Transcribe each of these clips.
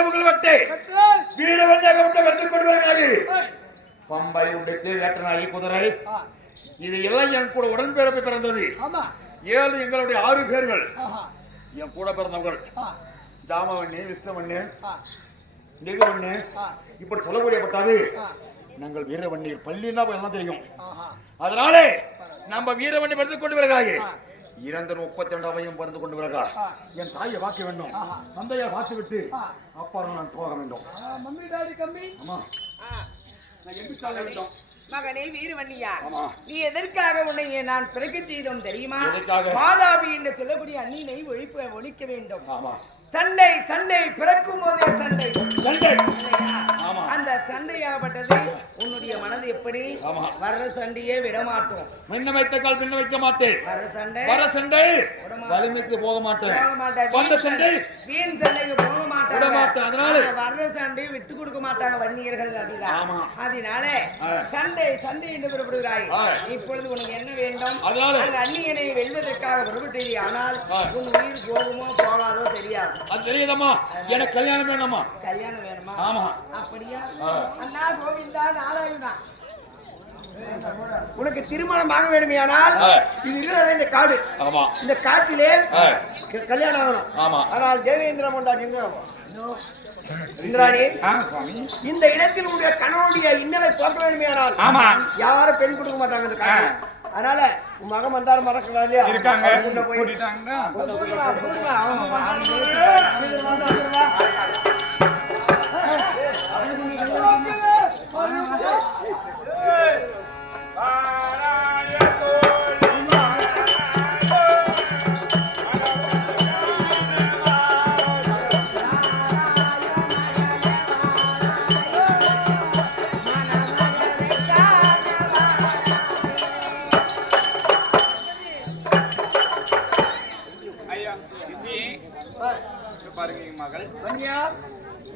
வீரமுகல் வட்டை வீரவண்ணாகப்பட்ட எடுத்துக் கொண்டு வருகிறது. பம்பை உடைத்து வேட்டநாயி குதிரை இது எல்லாம் என் கூட உடன்பிறப்பு பிறந்தது. 7 எங்களுடைய 6 பேர்கள் என் கூட பிறந்தவர்கள். தாமவண்ணே, விஷ்ணவண்ணே, நிகவண்ணே இப்படி சொல்லக்கூடியப்பட்டது. நாங்கள் வீரவண்ணியர் பள்ளின்னா எல்லாம் தெரியும். அதனாலே நம்ம வீரவண்ணி பறித்துக் கொண்டு வருகிறாயே. இறந்த 32 பறிந்து கொண்டு வருகிறா. என் தாயை வாக்க வேண்டும், தந்தையை வாத்து விட்டு அப்புறம் நான் போக வேண்டும். ஆமா, நான் எப்படி சொல்ல வேண்டும்? மகனே வீரவண்ணியா, நீ எதற்காக உன்னை நான் பிறக்க செய்தோம் தெரியுமா? மாதாவி என்று சொல்லக்கூடிய அந்நினை ஒழிக்க வேண்டும். சண்டை சண்டை பிறக்கும் போதே சண்டை சண்டை. அந்த சண்டையாகப்பட்டது உன்னுடைய மனது எப்படி வர்ற சண்டையே விடமாட்டோம். மின்ன வைத்த கால் பின்ன வைக்க மாட்டேன். வர சண்டை வலிமைக்கு போக மாட்டேன். வந்த சண்டை வீண் சண்டைக்கு போக மாட்டேன். அதனால வர்ற சண்டை விட்டு கொடுக்க மாட்டாங்க வன்னியர்கள். அதனால சண்டை சண்டை என்று புறப்படுகிறாய். இப்பொழுது உனக்கு என்ன வேண்டும்? அந்த அந்நியனை வெல்வதற்காக புறப்பட்டீர்கள். ஆனால் உன் உயிர் போகுமோ போகாதோ தெரியாது. அது தெரியுதம்மா, எனக்கு கல்யாணம் வேணுமா? கல்யாணம் வேணுமா? ஆமா. அப்படியா? அண்ணா கோவிந்தா நாராயணா, உனக்கு திருமணம் ஆக வேண்டுமையானால் இது இருக்கிற இந்த காடு. ஆமா, இந்த காட்டிலே கல்யாணம் ஆகணும். ஆமா. ஆனால் தேவேந்திர மண்டான் எங்க இந்திராணி இந்த இடத்தில் உடைய கணவனுடைய இன்னலை போக்க வேண்டுமையானால் ஆமா யாரும் பெண் கொடுக்க மாட்டாங்க இந்த காடு. அதனால உன் மகன் வந்தாரு மறக்கலாம் இல்லையா? இருக்காங்க.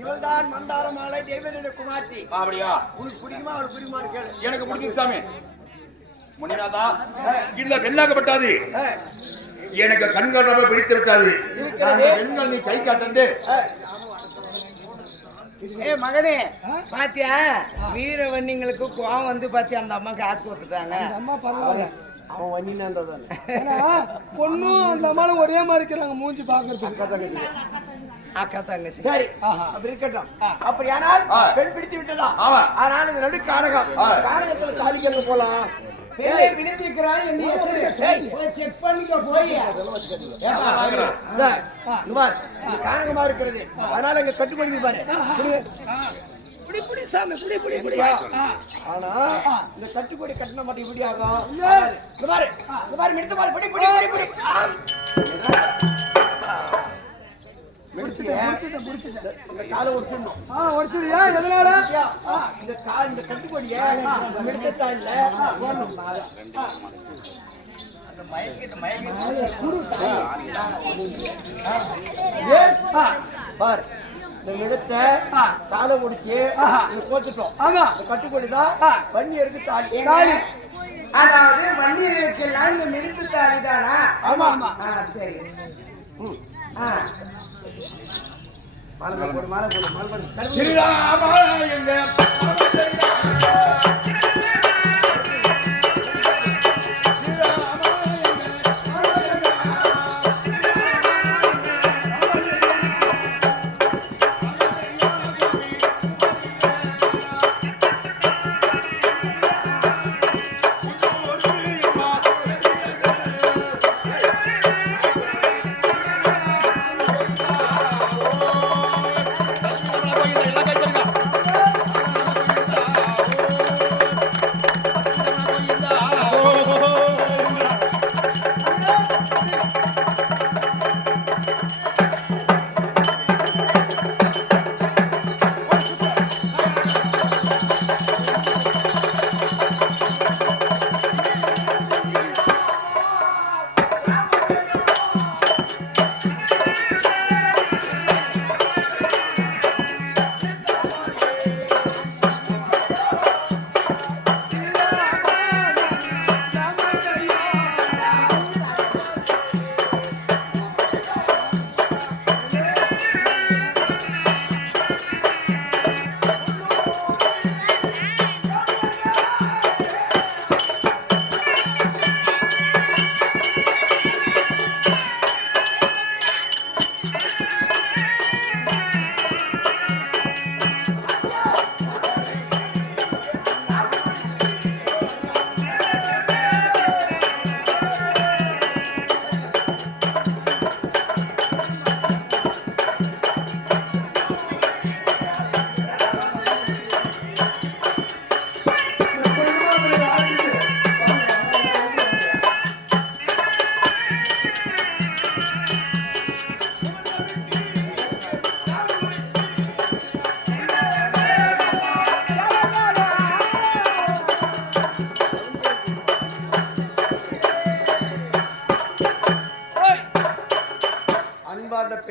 இவள்தான் மந்தாரமாலை தேவேந்திர குமார்த்தி. அப்படியா? உங்களுக்கு பிடிக்குமா? அவளுக்கு பிடிக்குமான்னு கேளு. எனக்கு பிடிக்கும் சாமி. முனிநாதா, இந்த பெண்ணாகப்பட்டது எனக்கு கண்கள் ரொம்ப பிடித்து விட்டாது. பெண்கள் நீ கை காட்டே. ஏ மகனே, பாத்தியா வீரவன்னிங்களுக்கு கோவம் வந்து பாத்தியா அந்த அம்மா காத்து கொடுத்துட்டாங்க. அம்மா பரவாயில்ல, அவன் வன்னினா பொண்ணும் அந்த அம்மாவும் ஒரே மாதிரி இருக்கிறாங்க. மூஞ்சி பாக்குறதுக்கு அக்கா தங்கச்சி. சரி, அப்படி இருக்கட்டும். அப்படியானால் பெண் பிடித்து விட்டதா? ஆனால் இந்த நடு காரகம் காரகத்துல தாலிக்கிறது போலாம். செக் பண்ணிக்க போய் காரகமா இருக்கிறது. அதனால இங்க கட்டுப்படுத்தி பாரு. ஆனா இந்த கட்டுப்படி கட்டின மாட்டேன் இப்படி ஆகும். இந்த கட்டுப்படிய காலை முடிச்சு போட்டுட்டோம். கட்டுப்படிதான் வன்னியருக்கு தாலி. அதாவது வன்னியருக்கெல்லாம் இந்த மிடுக்கு தாலி தானா? ஆமா ஆமா. சரி. மாலை போடு, மாலை போடு, மாலை போடு.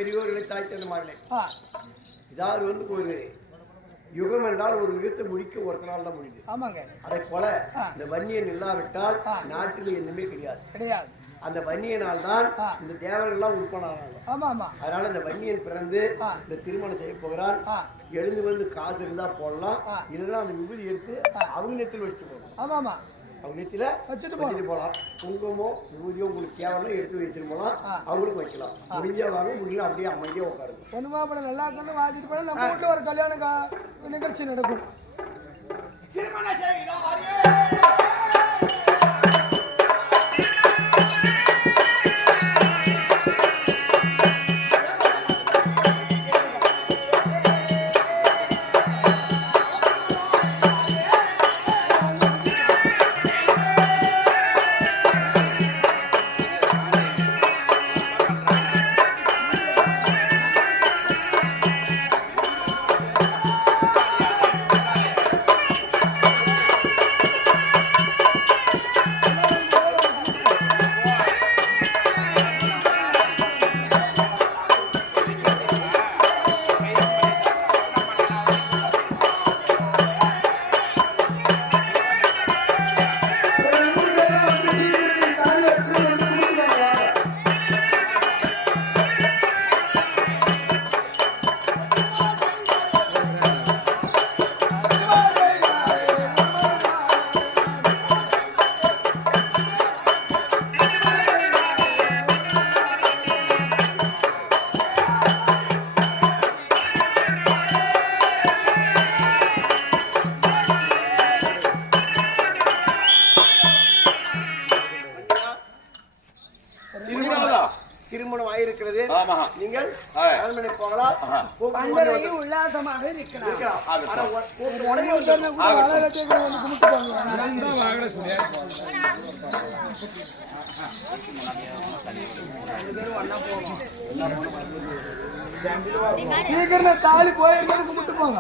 பெரியோர்களை தாய் தந்தமார்களே, இதாவது ஒரு யுகம் என்றால் ஒரு யுகத்தை முடிக்க ஒரு நாள் தான் முடியுது. ஆமாங்க. அதை போல இந்த வன்னியன் இல்லாவிட்டால் நாட்டில் எதுவுமே கிடையாது. அந்த வன்னியனால் தான் இந்த தேவர்கள் எல்லாம் உட்படாங்க. அதனால இந்த வன்னியன் பிறந்து இந்த திருமணம் செய்ய போகிறான். எழுந்து வந்து காசு இருந்தா போடலாம், இல்லைன்னா அந்த விபூதி எடுத்து அவங்க நெத்தில வச்சுட்டு போகலாம். அவங்க நெத்தில வச்சுட்டு போகலாம். குங்குமம் விபூதியோ உங்களுக்கு கேவலம் எடுத்து வச்சுட்டு போகலாம், அவங்களுக்கு வைக்கலாம். முடிஞ்சா வாங்க, முடியல அப்படியே அமைதியா உட்காருங்க. பொண்ணுமா படம் நல்லா கொண்டு வாதிட்டு போனா நம்ம வீட்டுல ஒரு கல்யாண நிகழ்ச்சி நடக்கும். திருமணம் ஆயிருக்கிறது. நீங்கள் அரண்மனை போகலாம். உல்லாசமாக நிற்கலாம். சீக்கிரம் தாலி போயிருந்தது கும்பிட்டு போங்க.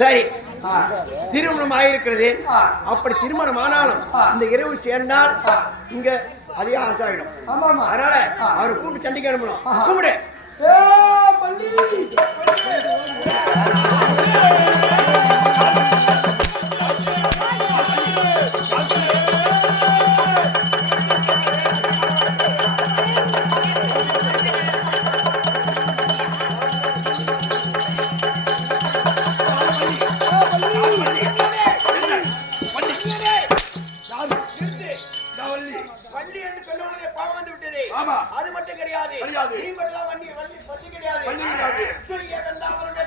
சரி, திருமணம் ஆயிருக்கிறது. அப்படி திருமணம் ஆனாலும் இந்த இரவு சேர்ந்தால் இங்க அதிக ஆசை ஆயிடும். அதனால அவரை கூப்பிட்டு சண்டைக்கு அனுப்பணும். கூப்பிடு. சொன்னவனே பாவம் வந்து விட்டது. ஆமா. அது மட்டும் கிடையாது. நீ மட்டும் தான் வண்டி பள்ளி கிடையாது. துரிய வெந்தாமருடைய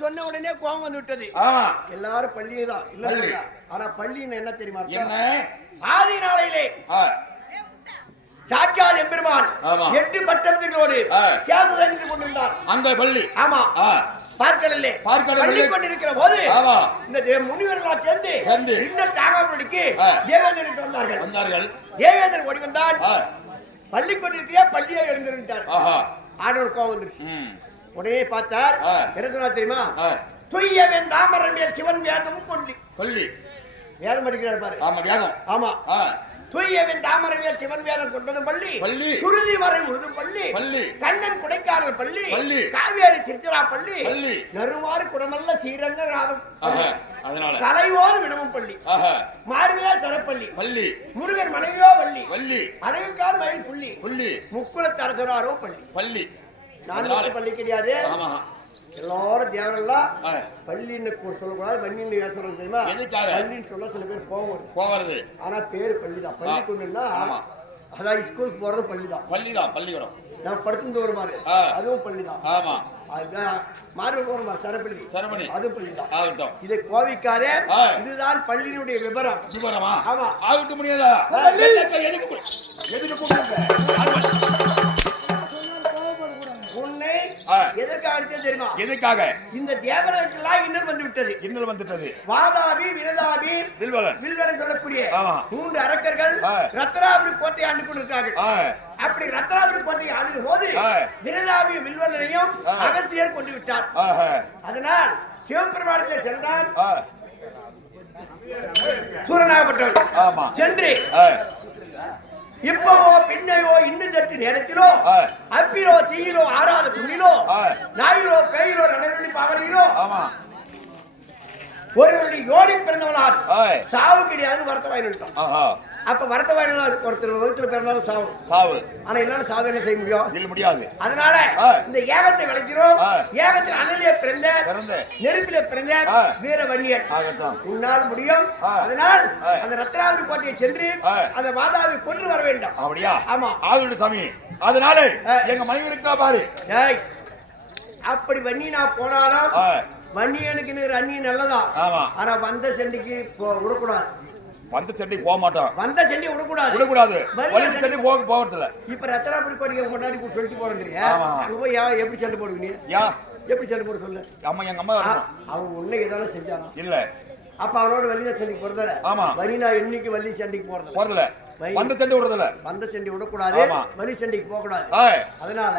சொன்ன உடனே கோபம் வந்து விட்டது. ஆமா, எல்லாரும் பள்ளியே தான் இல்ல. ஆனா பள்ளின்னு என்ன தெரியுமா? என்ன? ஆதி நாளையிலே சாக்கியால் எம்பெருமான் 8 பட்டணங்களோடு சேதம் கொண்டிருந்தார். அந்த பள்ளி. ஆமா, பார்க்கலே பள்ளி கொண்டிருக்கிற போது இந்த முனிவர்களால் சேர்ந்து இன்னும் தாகாமடிக்கு தேவேந்திரனுக்கு வந்தார்கள். தேவேந்திரன் ஓடி வந்தான். பள்ளி கொண்டிருக்கிற பள்ளியை எழுந்திருந்தார். ஆடவர் கோபம் வந்துருச்சு. உடனே பார்த்தார். என்ன தெரியுமா? துய்யவன் தாமரை மேல் சிவன் வேதம் கொல்லி வேதம் அடிக்கிறார் பாரு. ஆமா, வேதம். ஆமா, துய்யவன் தாமரை மேல் சிவன் வேதம் கொண்டது பள்ளி. சுருதி வரை முழுதும் பள்ளி. கண்ணன் குடைக்காரல் பள்ளி. காவேரி திருச்சிரா பள்ளி. நறுவாறு குடமல்ல ஸ்ரீரங்க ராதம். கலையோடு வினமும் பள்ளி. மாறுவிழா தரப்பள்ளி. முருகன் மனைவியோ வள்ளி. அழகுக்கார் மயில் புள்ளி. முக்குளத்து அரசராரோ பள்ளி. நான் பள்ளி கிடையாது. எல்லாரும் தேவரெல்லாம் பள்ளின்னு சொல்லக்கூடாது, வன்னின்னு சொல்றது தெரியுமா? பள்ளின்னு சொல்ல சில பேர் கோவம் வருது. ஆனா பேரு பள்ளிதான். பள்ளி கொண்டுன்னா அதாவது ஸ்கூலுக்கு போறது பள்ளிதான். பள்ளிக்கூடம் நான் படுத்து ஒரு மாதிரி அதுவும் பள்ளிதான். ஆமா, மாறு போறமா சரப்பள்ளி அதுவும் பள்ளிதான். இதை கோவிக்காரே, இதுதான் பள்ளியினுடைய விவரமா? ஆமா, ஆகிட்டு முடியாதா? எதற்காக இந்த தேவர்களுக்கெல்லாம் இன்னல் வந்துவிட்டது. வாதாபி, விரதாபி, வில்வலன் சொல்லக்கூடிய 3 அரக்கர்கள் ரத்னாபுரி கோட்டை ஆண்டு கொண்டிருக்கார்கள். அப்படி ரத்னாபுரி கோட்டையை ஆளும் போது விரதாபி வில்வலனையும் அகத்தியர் கொண்டு விட்டார். அதனால் சிவபெருமானத்தில் சென்றால் சூரனாகப்பட்டவன் சென்று இப்பவோ பின்னையோ இன்னும் சற்று நேரத்திலோ அப்பிலோ தீயிலோ ஆறாத புண்ணிலோ நாயிலோ பேயிலோ நடனடி பாவலிலோ ஒருவருடைய யோடி பிறந்தவனால் சாவு கிடையாது வருத்தவாயிட்டோம். அப்ப வருத்தவாயினால் ஒருத்தர் வகுத்துல பிறந்தாலும் சாவு. ஆனா எல்லாரும் சாவு என்ன செய்ய முடியாது. அதனால இந்த ஏகத்தை விளைக்கிறோம். ஏகத்தில் அனலிய பிறந்த நெருப்பில பிறந்த வீர வன்னியன் உன்னால் முடியும். அதனால் அந்த ரத்னாவதி கோட்டையை சென்று அந்த மாதாவை கொண்டு வர வேண்டும். அப்படியா? ஆமா, ஆகுடு சாமி. அதனால எங்க மனைவி இருக்கா பாரு. அப்படி வன்னினா போனாலும் வன்னியனுக்கு அண்ணி நல்லதா. ஆனா வந்த செண்டிக்கு விடக்கூடாது. வந்த செண்டி போக மாட்டோம். வந்த செண்டி விடக்கூடாது. வலிந்த செண்டி போகிறதில்ல. இப்ப ரத்னாபுரி கோட்டைக்கு முன்னாடி சொல்லிட்டு போறேன். அங்க போய் எப்படி சண்டை போடுவீங்க? எப்படி சண்டை போட சொல்லு. அம்மா, எங்க அம்மா அவங்க உன்னை ஏதாவது செஞ்சாங்க இல்ல. அப்ப அவனோட வலிந்த சண்டைக்கு போறதில்ல. ஆமா, வலினா என்னைக்கு வலி சண்டைக்கு போறதில்ல. வந்த சண்டை விடுறதில்ல. வந்த சண்டை விடக்கூடாது, வலி சண்டைக்கு போக கூடாது. அதனால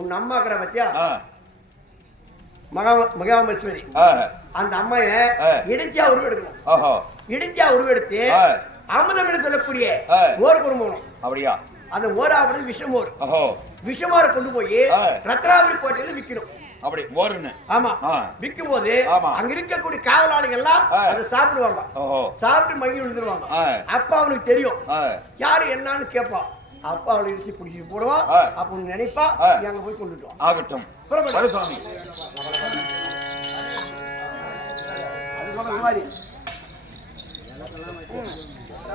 உன் அம்மா கடை பத்தியா மகாமேஸ்வரி அந்த அம்மைய இடிச்சா உருவெடுக்கணும். இடிச்சா உருவெடுத்து அமுதம் என்று சொல்லக்கூடிய மோர் குடும்பம். அப்படியா? அந்த மோராவது விஷமோரை கொண்டு போய் ரத்னாபுரி கோட்டையில விற்கணும். அப்படி மோருன்னு. ஆமா, விற்கும் போது அங்க இருக்கக்கூடிய காவலாளிகள் எல்லாம் அதை சாப்பிடுவாங்க. சாப்பிட்டு மங்கி விழுந்துருவாங்க. அப்ப அவனுக்கு தெரியும் யாரு என்னன்னு கேட்பான். அப்பா அவளை இடிச்சு பிடிச்சி போடுவான். அப்ப நினைப்பா அங்க போய் கொண்டுட்டோம். ஆகட்டும் சுவாமி.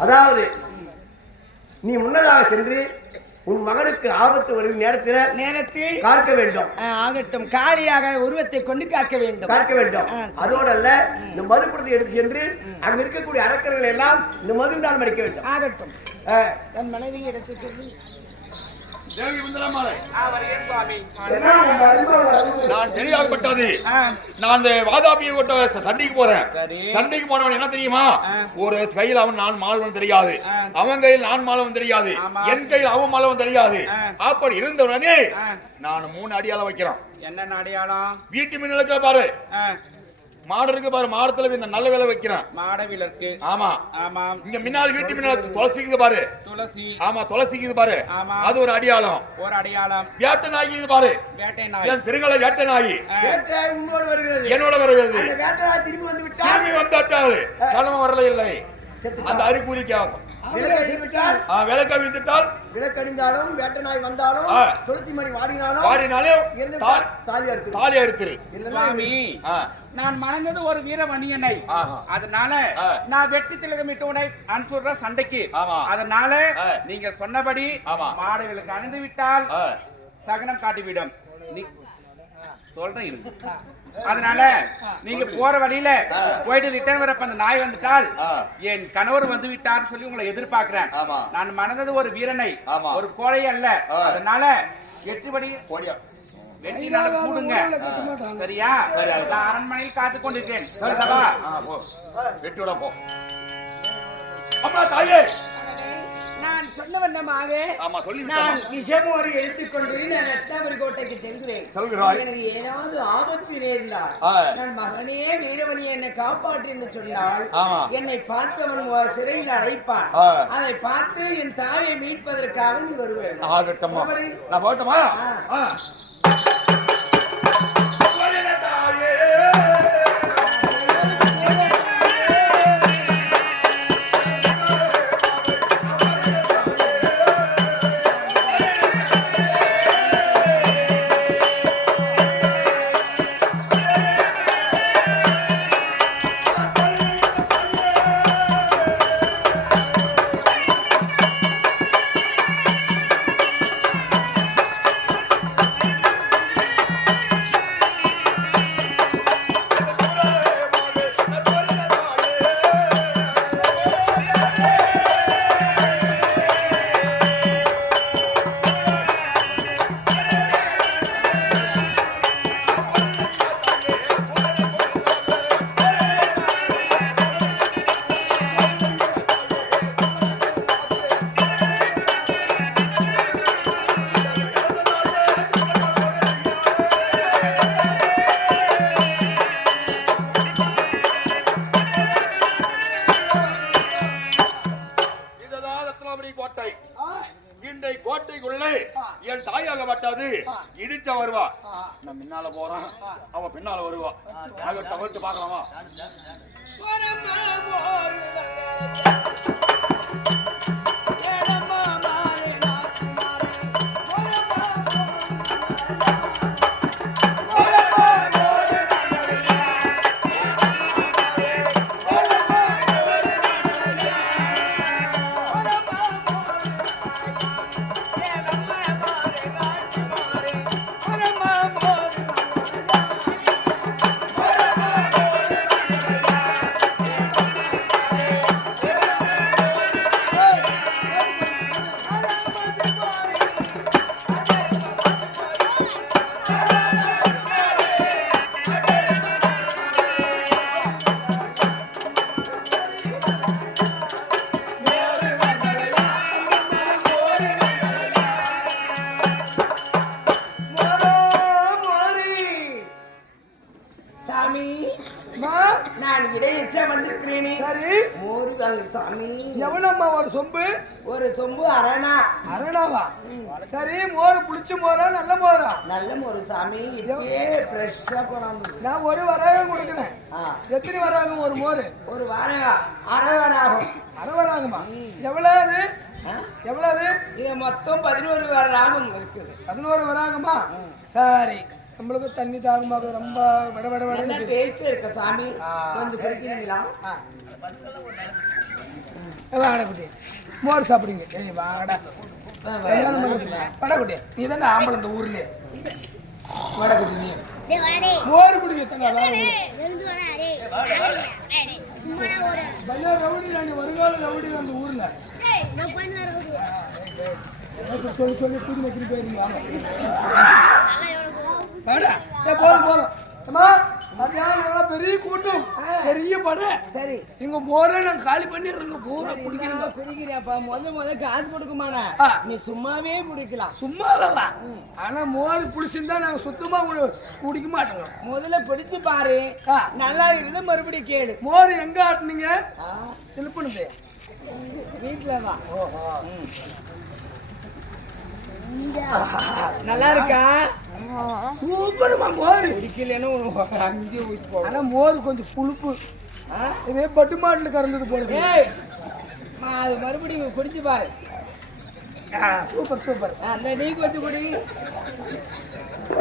அதாவது நீ முன்னதாக சென்று உன் மகனுக்கு ஆபத்து வரும் நேரத்தில் காக்க வேண்டும். ஆகட்டும், காளியாக உருவத்தை கொண்டு காக்க வேண்டும். அதோடு அல்ல, இந்த மதுக்குடத்தை எடுத்து சென்று அங்க இருக்கக்கூடிய அரக்கர்கள் எல்லாம் இந்த மதுண்டால் மடிக்க வேண்டும். ஆகட்டும், என் மனைவி எடுத்து தேவி வந்தனமாலை வருகிறேன் சுவாமி. நான் தெரியாதப்பட்டது நான் அந்த வாதாபியை கொட்ட சண்டைக்கு போறேன். சரி. சண்டைக்கு போனவன் என்ன தெரியுமா, ஒரு கையில் அவன் நான் மாலவன் தெரியாது, அவன் கையில் நான் மாலவன் தெரியாது, என் கையில் அவன் மாலவன் தெரியாது. அப்படி இருந்தவனே நான் 3 அடியாளம் வைக்கிறான். என்ன அடையாளம்? வீட்டு மின்னலுக்கு பாரு, மாடு இருக்கு பாரு, மாடத்துல இந்த நல்ல வேலை வைக்கிறான். மாடவிலக்கு. ஆமா ஆமாம். இங்க முன்னாடி வீட்டு மின்னலுக்கு துளசிக்குது பாரு. துளசி. ஆமா துளசிக்குது பாரு. ஆமா. அது ஒரு அடியாளம். ஒரு அடையாளம். வேட்டை நாய்க்குது பாரு. வேட்டை நாய். என் திருங்கல வேட்டை நாய் வேட்டையாய் உங்களோடு வருகிறது. என்னோட வருகிறது. அந்த வேட்டையாய் திரும்பி வந்து விட்டால் திரும்பி வந்தாட்டால் கிழமை வரல இல்லை. அந்த அறிகுறிக்காக விளக்க விழுந்துட்டால் விளக்கடிந்தாலும் வேட்டை நாய் வந்தாலும் துளசி மணி வாடினாலும் தாலியா எடுத்துரு. சுவாமி, நான் மணந்தது ஒரு வீர வணிகனை. அதனால நான் வெட்டி திலகமிட்டு உன்னை அனுப்பிச்சுடுற சண்டைக்கு. அதனால நீங்க சொன்னபடி மாடவிலக்கு அணிந்து விட்டால் சகனம் காட்டிவிடும். சொல்றேன் இருக்கு. அதனால நீங்க போற வழியில போயிட்டு ரிட்டர்ன் வரப்ப அந்த நாய் வந்துட்டால் என் கணவர் வந்து விட்டார் சொல்லி உங்களை எதிர்பார்க்கிறேன். நான் மணந்தது ஒரு வீரனை, ஒரு கோழை அல்ல. அதனால 8 படி வெட்டி நாள் கூடுங்க. சரியா? நான் அரண்மனையில் காத்துக் கொண்டிருக்கேன். வெட்டி விட போ. அம்மா தாயே, நான் சொன்ன வண்ணமாக நான் விஷமோடு எடுத்துக்கொண்டு நான் ரத்னாபுரி கோட்டைக்கு செல்கிறேன். எனக்கு ஏதாவது ஆபத்து நேர்ந்தால் நான் மகனே வீரவணி என்னை காப்பாற்று என்று சொன்னால் என்னை பார்த்தவன் சிறையில் அடைப்பான். அதை பார்த்து என் தாயை மீட்பதற்காக நீ வருவேன். நான் போட்டமா? கோட்டைக்குள்ளே என் தாயாக பட்டாது இடிச்ச வருவா. நான் முன்னால போறேன், அவ பின்னால வருவா. தவிர்த்து பார்க்கலாமா? ஒரு சொம்பு அரணா. அரணாவா? சரி, மோர் புளிச்ச மோரா நல்ல மோரா? நல்ல மோர் சாமி. இப்பயே ஃப்ரெஷ்ஷா போறாங்க. நான் ஒரு வராகம் கொடுக்கிறேன். எத்தனை வராகம் ஒரு மோர்? ஒரு வராகம் அரை வராகம். அரை வராகமா? எவ்வளவு? எவ்வளவு? இது மொத்தம் 11 வராகம் இருக்குது. 11 வராகமா? சரி, நம்மளுக்கு தண்ணி தாகமாக ரொம்ப விட விட விட பேச்சு இருக்க சாமி. கொஞ்சம் குடிக்கிறீங்களா? வாடகுட்டி மோர் சாப்பிடுங்க. வாடா வடகுட்டி, நீ தானே ஆம்பளை இந்த ஊர்லயே. வடகுட்டி நீ மோர் குடிக்க வருங்கால ரவுடி அந்த ஊர்ல சொல்லி சொல்லி புது நெக்கிரி போயிருங்க போதும் போதும் அம்மா மத்தியானம் பெரிய கூட்டம் பெரிய படை சரி இங்க மோரே நான் காலி பண்ணிடுறேங்க பூரா குடிக்கிறேங்க குடிக்கிறியாப்பா முத காசு கொடுக்குமாண்ணா நீ சும்மாவே குடிக்கலாம் சும்மாவா ஆனா மோர் புடிச்சிருந்தா நாங்க சுத்தமா குடிக்க மாட்டோங்க முதல்ல பிடிச்சு பாரு நல்லா இருந்து மறுபடியும் கேளு மோர் எங்க ஆட்டுனீங்க திருப்பணுது வீட்டுல தான் நல்லா இருக்கா சூப்பர்மா மோர் குடிக்கலன்னு அங்கே ஊற்றி போடும் ஆனா மோர் கொஞ்சம் புளிப்பு இதே பட்டு மாட்டுல கறந்தது போடுது அது மறுபடியும் குடிச்சு பாரு சூப்பர் சூப்பர் அந்த நீ கொஞ்சம் குடி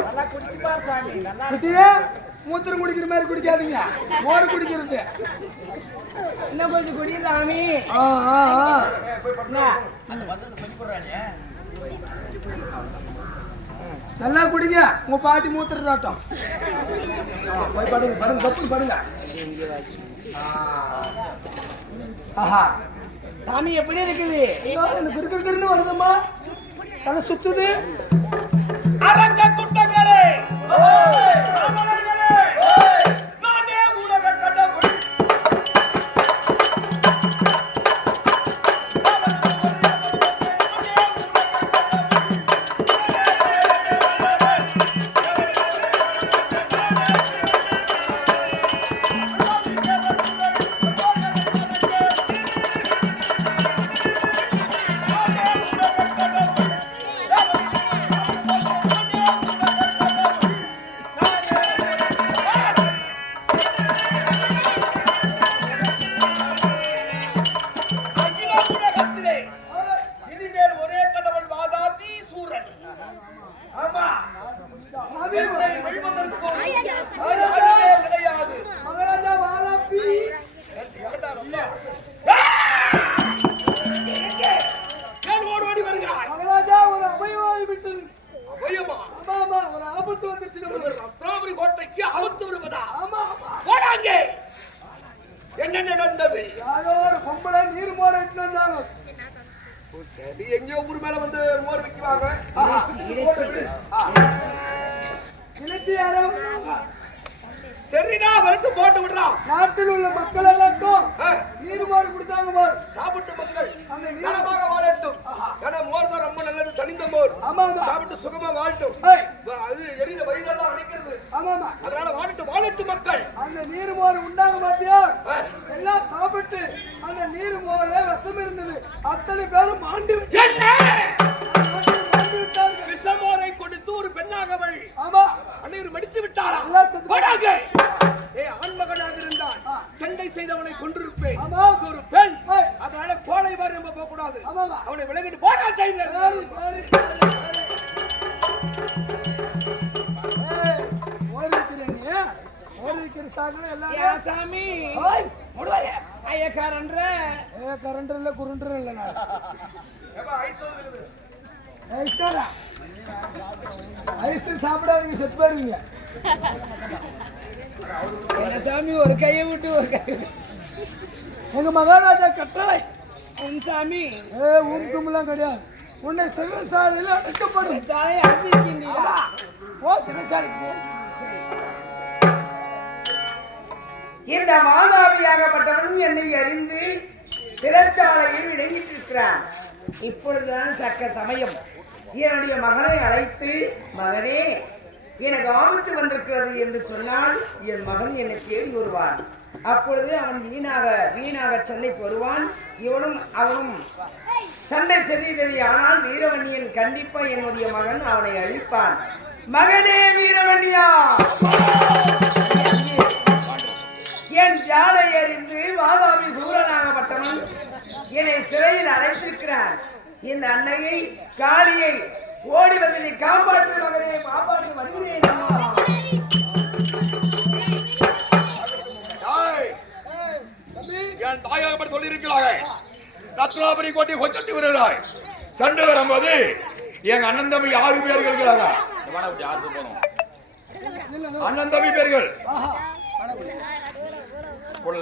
நல்லா குடிச்சு பாரு சாமி நல்லா குட்டியே மூத்திரம் குடிக்கிற மாதிரி குடிக்காதீங்க மோர் குடிக்கிறது இன்னும் கொஞ்சம் குடி சாமி நல்லா குடிங்க உங்க பாட்டி மூத்திரதாட்டம் போய் படுங்க படுங்க தப்பு படுங்க ஆஹா சாமி எப்படி இருக்குது எனக்கு இருக்குன்னு வருதம்மா தலை சுத்துது அரங்க குட்டங்களே என்ன நடந்தது? யாரோ ஒரு பொம்பளை நீர் மோர் எடுத்து வந்தாங்க. சரி, எங்கேயோ ஊர் மேல வந்து மோர் விற்கிறாங்க. இலச்சி யாரோ சரிடா, வறுத்து போட்டு விடுறான். நாட்டில் உள்ள மக்கள் எல்லாருக்கும் நீர் மோர் கொடுத்தாங்க. மோர் சாப்பிட்டு மக்கள் அந்த நீளமாக வாழட்டும். ஏன்னா மோர் தான் ரொம்ப நல்லது, தனிந்த மோர். ஆமா சாப்பிட்டு சுகமா வாழட்டும். அது எரியில வயிறெல்லாம் அடைக்கிறது. ஆமாமா, அதனால வாழட்டும் மக்கள். அந்த நீர் மோர் உண்டாங்க பாத்தியா? எல்லாம் சாப்பிட்டு அந்த நீர் மோர்ல விஷம் இருந்தது. அத்தனை பேரும் மாண்டு விஷமோரை கொடுத்து ஒரு பெண்ணாகவள் ஆமா அனைவரும் மடித்து விட்டாரா? ஆண்மகனாக இருந்தால் சண்டை செய்தவனை கொண்டிருப்பேன். ஒரு பெண், அதனால கோடை மாதிரி நம்ம போக கூடாது. அவனை விலகிட்டு போனா செய்யல. சாமி கரண்ட் குருண்டர் இல்ல ஐஸ் சாப்பிடாதீங்க, செத்து போயிருவீங்க. சாமி ஒரு கையை விட்டு ஒரு கை. எங்க மகாராஜா கட்டளை உன் சாமி உம்கும்லாம் கிடையாது. உன்னை சிவசாலையில் அடைக்கப்படும். சாலையை அடைச்சிருக்கீங்களா? போ சிவசாலைக்கு போ. இந்த மாதாவியாகப்பட்டவன் என்னை அறிந்து சிறைச்சாலையில் இணைந்திருக்கிறான். இப்பொழுதுதான் தக்க சமயம். என்னுடைய மகனை அழைத்து, மகனே எனக்கு ஆபத்து வந்திருக்கிறது என்று சொன்னால் என் மகன் என்னை தேடி வருவான். அப்பொழுது அவன் வீணாக சண்டைக்கு வருவான். அவனும் சண்டை சென்றது. ஆனால் வீரவன்னியன் கண்டிப்பா என்னுடைய மகன் அவனை அழிப்பான். மகனே வீரவன்னியா, என் ஜாலை அறிந்து வாதாபி சூரனாகப்பட்டவன் என்னை சிறையில் அடைத்திருக்கிறான். இந்த அன்னையை காளியை ஓடி வந்து நீ காப்பாற்று மகனே, காப்பாற்று வருகிறேன். என் தாயாகப்பட்டு சொல்லி இருக்கிறார்கள். ரத்னாபுரி கோட்டை கொச்சட்டி வருகிறாய். சண்டை வரும்போது எங்க அண்ணன் தம்பி 6 பேர்கள் இருக்கிறாங்க. அண்ணன் தம்பி பேர்கள்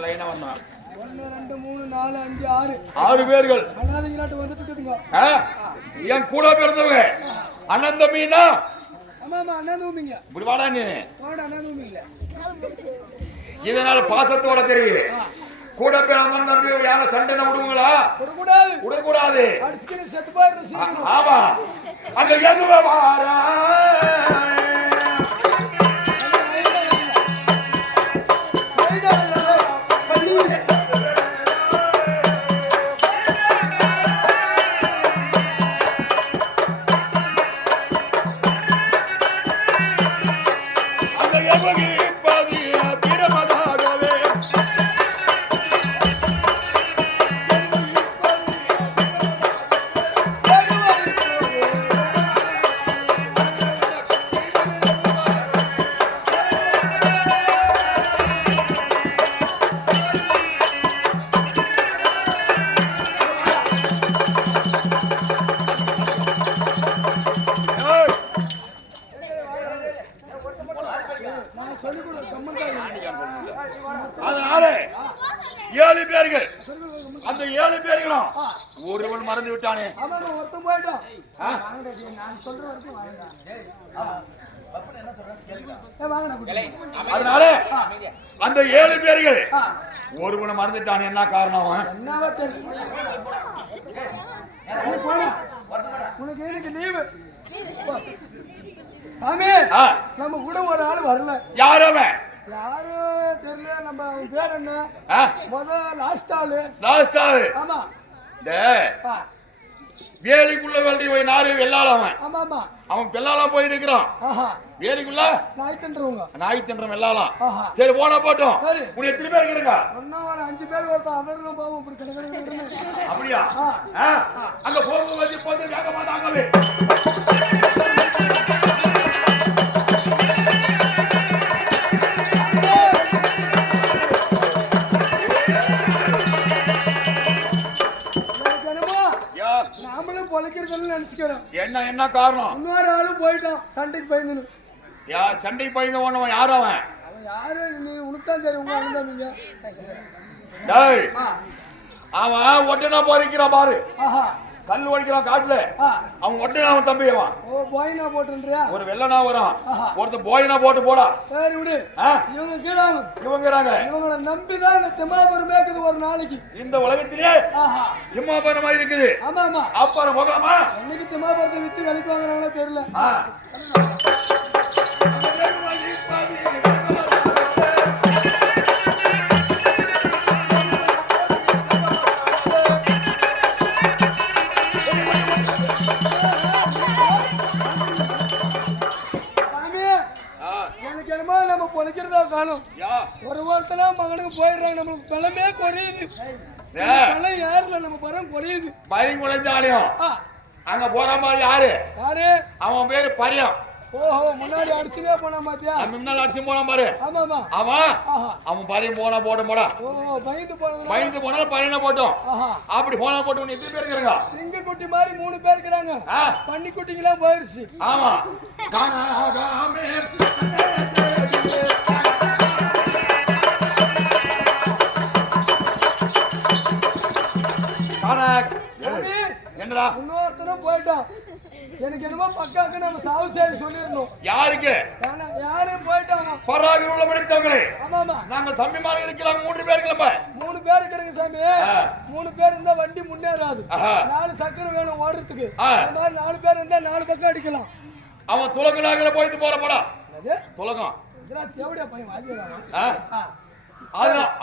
லைனா வந்தான். 1 2 3 4 5 6 6 பேர்கள் அண்ணாதிங்க நாட்டு வந்துட்டு இருக்குதுங்க. என் கூட பிறந்தவங்க அண்ணன் தம்பின்னா ஆமா ஆமா அண்ணா தூமிங்க. இப்படி வாடா நீ போட அண்ணா தூமிங்க. இதனால பாசத்தோட தெரியுது. கூட பிறந்த தம்பி யார சண்டைன விடுவீங்களா? விடக்கூடாது. விடக்கூடாது. அடிச்சுக்கிட்டு செத்து போயிடும் சீக்கிரம். ஆமா அந்த எதுவ வாரா அதனால 7 பேர்கள் அந்த 7 பேர்களும் ஒருவன் மறந்து விட்டானே. ஆமா ஒருத்தன் போயிட்டான். நான் சொல்ற வரைக்கும் அதனால அந்த 7 பேர்கள் ஒருவனை மறந்துட்டான். என்ன காரணம்? என்னவா தெரியும்? உனக்கு எனக்கு லீவு. சாமி நம்ம கூட ஒரு ஆள் வரல. யார் அவன்? யாரும் தெரியல. நம்ம அவன் பேர் என்ன? லாஸ்ட் ஆளு. ஆமா வேலிக்குள்ள வெள்ளி போய் நாரு வெள்ளாள அவன். ஆமா ஆமா அவன் வெள்ளாளம் போயிட்டு இருக்கிறான். வேலிக்குள்ள நாய் தின்றவங்க. நாய் தின்ற வெள்ளாளம். சரி போனா போட்டோம். உனக்கு எத்தனை பேர் இருக்கிறீங்க? இன்னும் ஒரு 5 பேர் ஒருத்தன் அதர்லாம் பாவம் இப்படி கிடக்குது. அப்படியா? அங்க போகும் வச்சு போட்டு வேகமா தாங்கவே. நாமளும் பொழைக்கிறதுன்னு நினைச்சுக்கிறோம். என்ன காரணம்? இன்னொரு ஆளும் போயிட்டான் சண்டைக்கு பயந்துன்னு. சண்டைக்கு பயந்து போனவன் யார் அவன்? அவன் யாரு? நீ உனக்குதான் தெரியும். உங்க அண்ணன் தம்பிங்க. அவன் ஒட்டனா போறிக்கிறான் பாரு. கல் ஒடிக்கிறான் காட்டுல. அவன் ஒட்டனா அவன் தம்பி அவன். ஓ போயினா போட்டுன்றியா? ஒரு வெள்ளனா வரான். ஒருத்த போயினா போட்டு போடா. சரி விடு. இவங்க கீழாங்க. இவங்களை நம்பிதான் இந்த திம்மாபுரம் மேக்குது ஒரு நாளைக்கு. இந்த உலகத்திலே திம்மாபுரமா இருக்குது. ஆமா ஆமா. அப்புறம் போகலாமா? என்னைக்கு திம்மாபுரத்தை வித்து வெளிக்கு வாங்குறாங்களோ தெரியல. எனக்கு என்னமோ நம்ம பொழைக்கிறதா காணும். ஒரு ஒருத்தனா மகனுக்கு போயிடுறாங்க. நம்மளுக்கு பலமே குறையுது. பலம் யாருல நம்ம பரம் குறையுது. பயம் குறைஞ்சாலையும் அங்க போற மாதிரி யாரு? அவன் பேரு பரியம். ஓஹோ முன்னாடி அடிச்சுனே போனா பாத்தியா? முன்னாடி அடிச்சு போனான் பாரு. ஆமா ஆமா. அவன் பரியம் போனா போடா. ஓ பயந்து போனாலும் பரியம் போட்டோம். அப்படி போனா போட்டு எத்தனை பேர் இருக்காங்க? சிங்கிள் குட்டி மாதிரி 3 பேர் இருக்காங்க. பன்னி குட்டிங்களாம் போயிருச்சு. ஆமா என்னடா இன்னொருத்தரும் போயிட்டோம். எனக்கு என்னமோ பக்காக்கு நம்ம சாவு செய்து சொல்லிடணும். யாருக்கு? யாரையும் போயிட்டாங்க. பராக உள்ள படித்தவங்களே. ஆமா ஆமா. நாங்க தம்பிமார் இருக்கலாம். 3 பேர் கிளம்ப. 3 பேர் இருக்கிறீங்க சாமி. 3 பேர் இருந்தா வண்டி முன்னேறாது. 4 சக்கரம் வேணும் ஓடுறதுக்கு. அந்த மாதிரி 4 பேர் இருந்தா 4 பக்கம் அடிக்கலாம். அவன் துலகனாக போயிட்டு போறப்படா. துலகம் இதெல்லாம் தேவடியா பையன் வாங்கிடுவாங்க.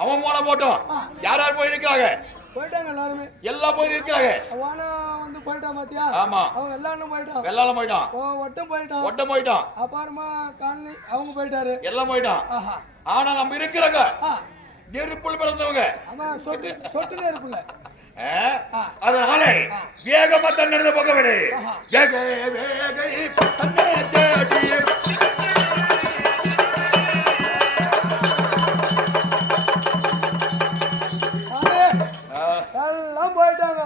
அவன் போன போட்டோம். யார் போய் இருக்கிறாங்க? போயிட்டாங்க எல்லாருமே. எல்லாம் போய் இருக்கிறாங்க. அவனா வந்து போயிட்டான் பாத்தியா? ஆமா. அவன் வெள்ளாளம் போயிட்டான். வெள்ளாளம் போயிட்டான். ஒட்டம் போயிட்டான். அப்புறமா காலனி அவங்க போயிட்டாரு. எல்லாம் போயிட்டான். ஆனா நம்ம இருக்கிறாங்க நெருப்புல பிறந்தவங்க. ஆமா சொட்டு நெருப்புல. அதனால வேகமா தன்னட போக விடு. வேக தன்னே தேடி எல்லாம் போயிட்டாங்க.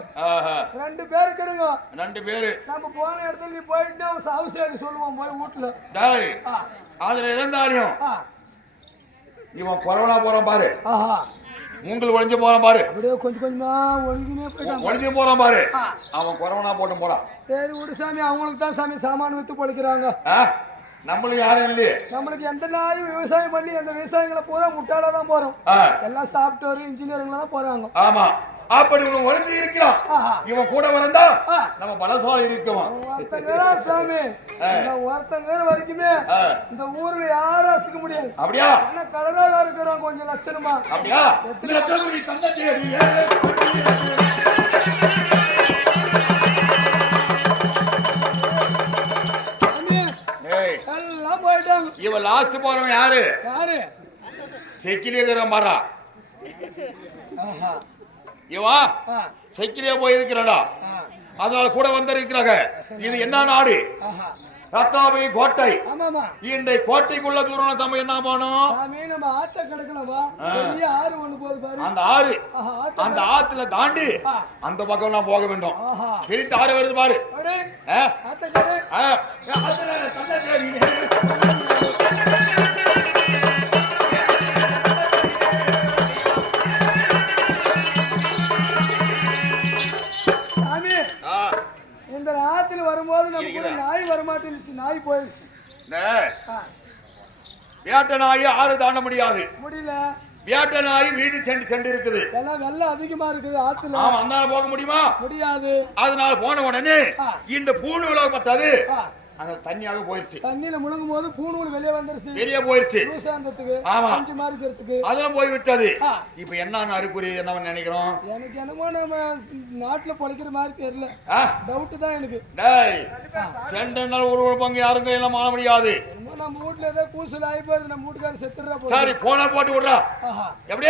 2 பேர் இருக்கிறீங்க. 2 பேரு. நம்ம போன இடத்துல நீ போயிட்டு அவன் சாவு செய்து சொல்லுவான் போய் வீட்டுல. அதுல இருந்தாலும் இவன் கொரோனா போறான் பாரு. மூங்கல் ஒளிஞ்சு போறான் பாரு, அப்படியே கொஞ்சம் கொஞ்சமா ஒழுங்கினே போயிட்டான். ஒளிஞ்சு போறான் பாரு. அவன் கொரோனா போட்டு போறான். சரி விடு சாமி, அவங்களுக்கு தான் சாமி சாமான் வித்து பொழைக்கிறாங்க. நம்மளுக்கு யாரும் இல்லையே. நம்மளுக்கு எந்த நாயும் விவசாயம் பண்ணி அந்த விவசாயிகளை பூரா முட்டாளா தான் போறோம். எல்லாம் சாப்ட்வேர் இன்ஜினியரிங்ல தான் போறாங்க. ஆமா, அப்படி இவன் ஒளிஞ்சு இருக்கிறான். இவன் கூட வரந்தா நம்ம பலசாலி இருக்குவான். ஒருத்தங்க சாமி, ஒருத்தங்க வரைக்குமே இந்த ஊர்ல யாரும் அசிக்க முடியாது. அப்படியா? ஆனா கடலால இருக்கிறோம் கொஞ்சம் லட்சணமா. அப்படியா? எல்லாம் போயிட்டாங்க. இவன் லாஸ்ட் போறவன் யாரு? யாரு? செக்கிலியகிற மாறா. இவன் செக்கிலியே போயிருக்கிறாடா, அதனால கூட வந்திருக்கிறாங்க. இது என்ன நாடு? ரத்னாபுரி கோட்டை. இந்த கோட்டைக்குள்ள தூரம் நம்ம என்ன பண்ணோம்? நம்ம ஆத்த கிடக்கலவா, பெரிய ஆறு ஒண்ணு போகுது பாரு. அந்த ஆறு, அந்த ஆத்துல தாண்டி அந்த பக்கம் நான் போக வேண்டும். பிரித்து ஆறு வருது பாரு. இந்த ராத்திரி வரும்போது நமக்கு நாய் வரமாட்டேன்னு, நாய் போயிடுச்சு. வேட்ட நாய் ஆறு தாண்ட முடியாது. முடியல. வேட்ட நாய் வீடு சென்று இருக்குது. எல்லாம் வெள்ளம் அதிகமா இருக்குது ஆத்துல. ஆமா, அந்தால போக முடியுமா? முடியாது. அதனால போன உடனே இந்த பூணு விழப்பட்டது அந்த தண்ணியாக போயிருச்சு. தண்ணியில முழுங்கும் போது பூணூல் வெளியே வந்துருச்சு. வெளியே போயிருச்சு. ஆமா, அதெல்லாம் போய் விட்டது. இப்ப என்ன அறிகுறி என்ன நினைக்கிறோம்? எனக்கு என்னமோ நம்ம நாட்டுல பொழைக்கிற மாதிரி தெரியல. டவுட் தான் எனக்கு. சென்ற நாள் ஒரு பங்கு யாரும் எல்லாம் மாற முடியாது. நம்ம வீட்டுல ஏதோ கூசல் ஆகி போயிருது, நம்ம வீட்டுக்காரர் செத்துறா. சரி, போனா போட்டு விடுறா. எப்படி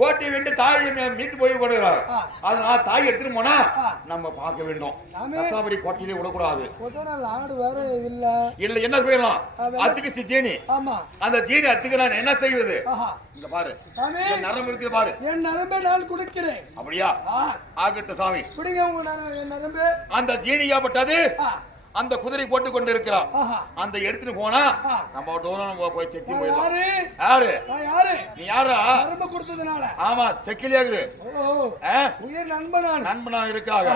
கோட்டை வெண்டு தாய் மீட்டு போய் கொடுக்குறாரு. அதனால தாய் எடுத்துட்டு போனா நம்ம பார்க்க வேண்டும். ரத்னாபுரி கோட்டையிலே விடக்கூடாது. நாடு வேற இல்ல இல்ல என்ன செய்யலாம்? அத்துக்கு ஜீனி. ஆமா, அந்த ஜீனி அத்துக்கு நான் என்ன செய்வது? இங்க பாரு, நரம்பு இருக்கு பாரு. என் நரம்பை நான் கொடுக்கிறேன். அப்படியா? ஆகட்டும் சாமி, குடிங்க உங்க நரம்பு. அந்த ஜீனியாப்பட்டது அந்த குதிரை போட்டு கொண்டு இருக்கிறான். அந்த எடுத்துட்டு போனா நம்ம தூரம் போய் செத்தி போயிடலாம். யாரு? நீ யாரா? நரம்பு கொடுத்ததுனால. ஆமா, செக்கிலியாகுது. உயிர் நண்பனா இருக்காங்க.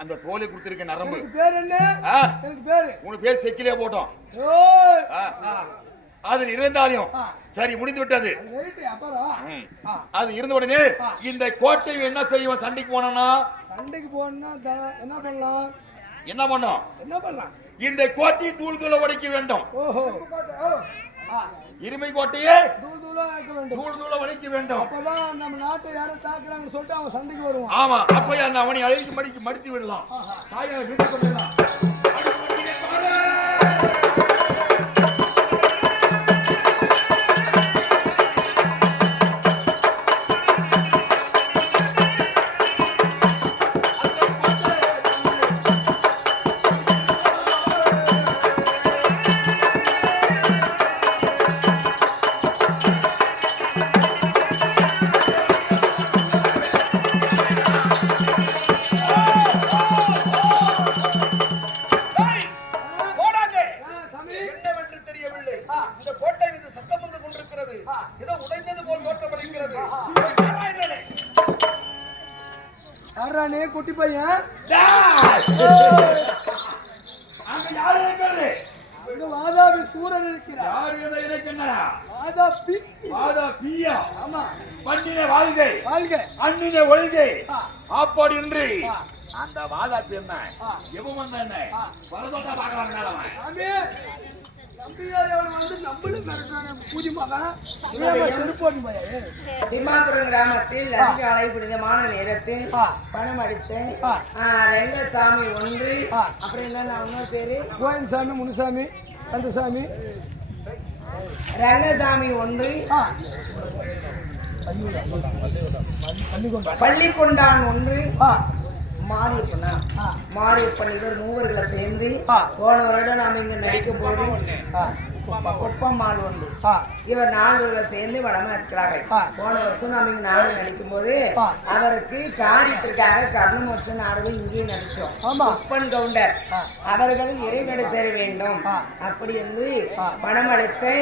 அந்த தோலை கொடுத்திருக்க நரம்பு. பேர் என்ன? எனக்கு பேரு. உனக்கு பேர் செக்கிலியா போட்டோம். அது இருந்தாலும் சரி, முடிந்து விட்டது. அது இருந்த உடனே இந்த கோட்டை என்ன செய்வோம்? சண்டைக்கு போனா சண்டைக்கு போனா என்ன பண்ணலாம்? என்ன பண்ணலாம்? இந்த கோட்டையை தூள் தூள உடைக்க வேண்டும். இருமை கோட்டையே தூள் தூள உடைக்க வேண்டும். அப்பதான் நம்ம நாட்டை யாரும் தாக்குறாங்கன்னு சொல்லிட்டு அவன் சண்டைக்கு வருவான். ஆமா, அப்ப அந்த அவனை அழைத்து மடித்து விடலாம். தாயை வீட்டுக்கு கொண்டுடலாம். குட்டி பையன் வாதாபி சூரன் இருக்கிறார். அப்படி இன்றி அந்த வாதாபி என்ன எவன் என்ன வரதோட்டா பார்க்கலாம். திம்மாபுரம் கிராமத்தில் அதிகாலை புனிதமான நேரத்தில் பணம் அடித்து ரெங்கசாமி ஒன்று, அப்புறம் என்ன பேரு? கோயின்சாமி, முனுசாமி, கந்தசாமி, ரங்கசாமி ஒன்று, பள்ளிக்கொண்டான் ஒன்று, மாரியப்பன் இவர் மூவர்களை சேர்ந்து போன வருடம் நாம இங்க நடிக்கும் போது குப்பம்மாள் உண்டு. இவர் 4 பேர் சேர்ந்து வடமா இருக்கிறார்கள். போன வருஷம் நம்ம இங்க நாடகம் நடிக்கும் போது அவருக்கு காரியத்திற்காக கருணமோட்ச நாடகம் இங்கேயும் நடிச்சோம். குப்பன் கவுண்டர் அவர்கள் இறைவனை சேர வேண்டும் அப்படி என்று பணமளித்து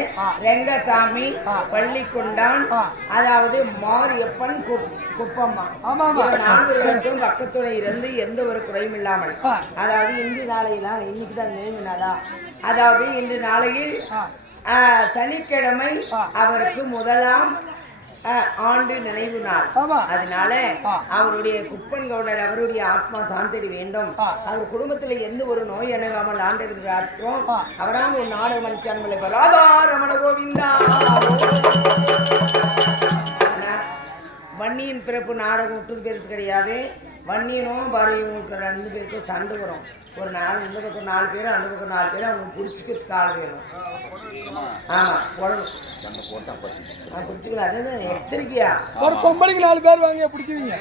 ரெங்கசாமி பள்ளிக்குண்டான் அதாவது மாரியப்பன் குப்பம்மா 4 பேருக்கும் பக்கத்துணை இருந்து எந்த ஒரு குறையும் இல்லாமல் அதாவது இன்று நாளையெல்லாம் இன்னைக்கு தான் நினைவு நாளா அதாவது இன்று நாளையில் சனிக்கிழமை அவருக்கு முதலாம் ஆண்டு நினைவு நாள். அதனால அவருடைய குப்பன் கவுண்டர் அவருடைய ஆத்மா சாந்தி வேண்டும். அவர் குடும்பத்துல எந்த ஒரு நோய் அணுகாமல் ஆண்டிருக்கிறோம். அவரால் ஒரு நாடகம் அளிக்காமல் ராதா ரமண கோவிந்தா. வன்னியின் பிறப்பு நாடகம் விட்டு பெருசு கிடையாது. வன்னியனும் பாரதியும் 2 பேருக்கும் சண்டை வரும். ஒரு நாள் இந்த பக்கம் 4 பேர் அந்த பக்கம் 4 பேர் அவங்க பிடிச்சிக்கிறதுக்கு ஆள் வேணும். ஆமா பிடிச்சிக்கலாம். அது எச்சரிக்கையா ஒரு பொம்பளைக்கு 4 பேர் வாங்க பிடிக்குவீங்க.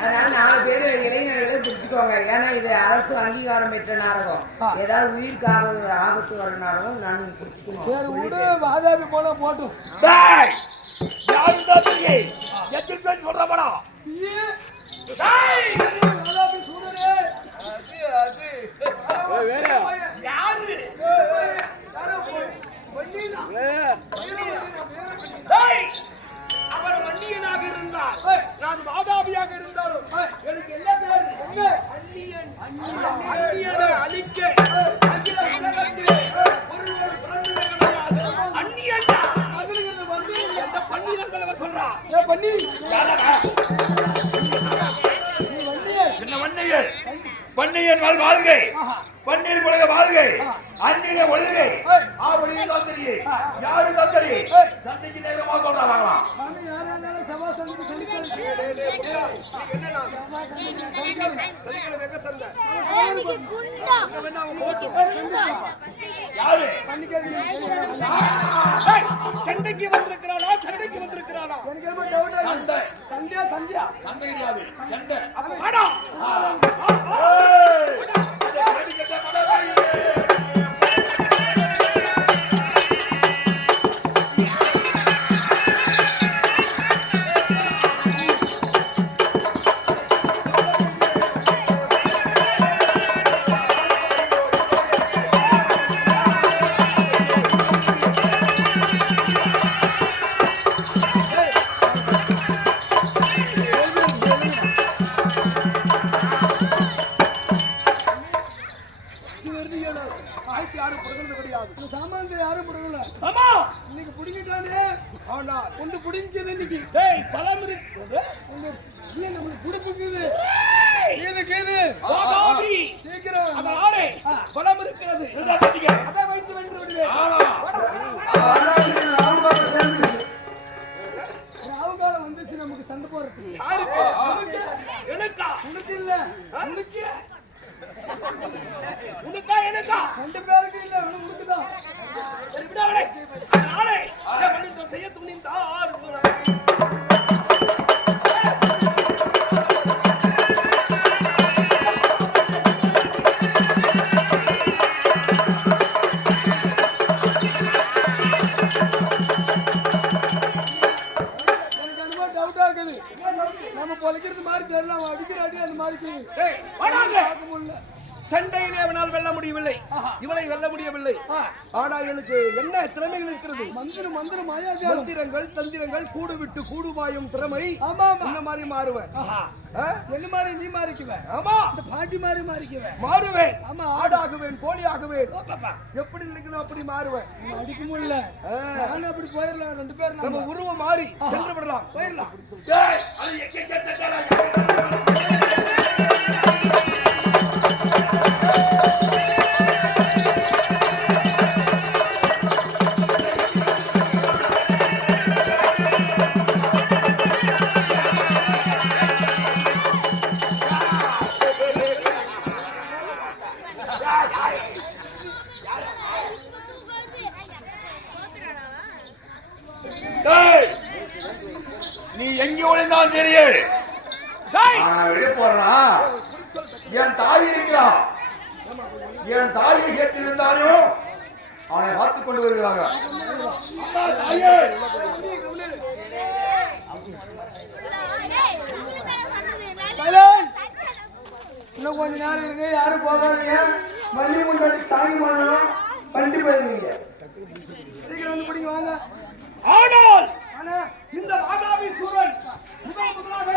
அதனால 4 பேர் இளைஞர்களை பிடிச்சிக்கோங்க. ஏன்னா இது அரசு அங்கீகாரம் பெற்ற நாடகம். ஏதாவது உயிருக்கு ஆபத்து வர நாடகம் நான் பிடிச்சிக்கணும். சரி விடு வாதாபி போல போட்டும். சொல்றா அவர் வன்னியனாக இருந்தால் நான் வாதாபியாக இருந்தாலும் எனக்கு எல்லா பேரும் அந்நியனை அழிக்க அகில உலகத்திலே ஒருவர் பிறந்தது கிடையாது. அந்நியன் அதுல வந்து எந்த பன்னியர்கள் அவர் சொல்றா பண்ணி வன்னியன் வாழ்கை பன்னீர் குலக வாழ்கை அந்நிய ஒழுகை ஆவணியில் தந்தரியே யாரு தந்தரி சந்தைக்கு நேரமாக சொல்றாங்களா யாரு சண்டைக்கு வந்திருக்கிறானா சண்டைக்கு வந்திருக்கிறானா சண்டையா சந்தியா சண்டை கிடையாது சண்டை அப்ப வாடா சண்டையிலே அவனால் வெல்ல முடியவில்லை, இவனை வெல்ல முடியவில்லை. ஆனால் எனக்கு என்ன திறமைகள் இருக்கிறது? மந்திரங்கள் தந்திரங்கள் கூடு விட்டு கூடுபாயும் திறமை. இந்த மாதிரி மாறுவேன். என்ன மாதிரி நீ மாறிக்குவேன்? ஆமா, இந்த பாட்டி மாதிரி மாறுவேன். ஆமா, ஆடாகுவேன், கோழி ஆகுவேன். எப்படி நினைக்கணும் அப்படி மாறுவேன். அடிக்க முடியல, நானும் அப்படி போயிடலாம். 2 பேரும் நம்ம உருவம் மாறி சென்று விடலாம், போயிடலாம். நீ எங்க ஒளிந்தான் தெரியும். வெளியே போறா என் தாய் இருக்கிறா. என் தாயை கேட்டிருந்தாலும் அவனை பார்த்துக் கொண்டு வருகிறாங்க. இன்னும் கொஞ்ச நேரம் இருக்கு, யாரும் போகாதீங்க. வண்டி முன்னாடி சாமி பண்ணணும், வண்டி போயிருவீங்க. சீக்கிரம் வந்து பிடிங்க வாங்க. ஆனால் இந்த வாதாபி சூரன் முதலாக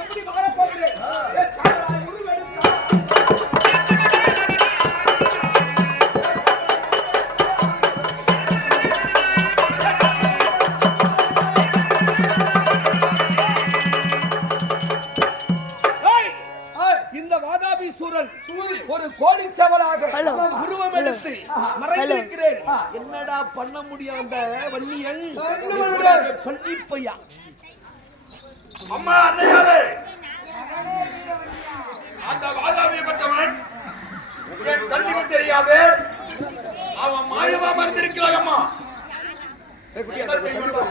எப்படி வரப்போகிறேன் இந்த வாதாபி சூரன் ஒரு கோடிச்சவளாக உருவம் எடுத்து மறைந்திருக்கிறேன். என்னடா பண்ண முடியும் அந்த வன்னியன் பள்ளி பையா. அம்மா அன்னையாரே, அந்த வாதாபியப்பட்டவன் என் கண்ணுக்கு தெரியாது. அவன் மாயமா மறந்திருக்கிறாய் அம்மா. என்ன செய்ய வேண்டும்?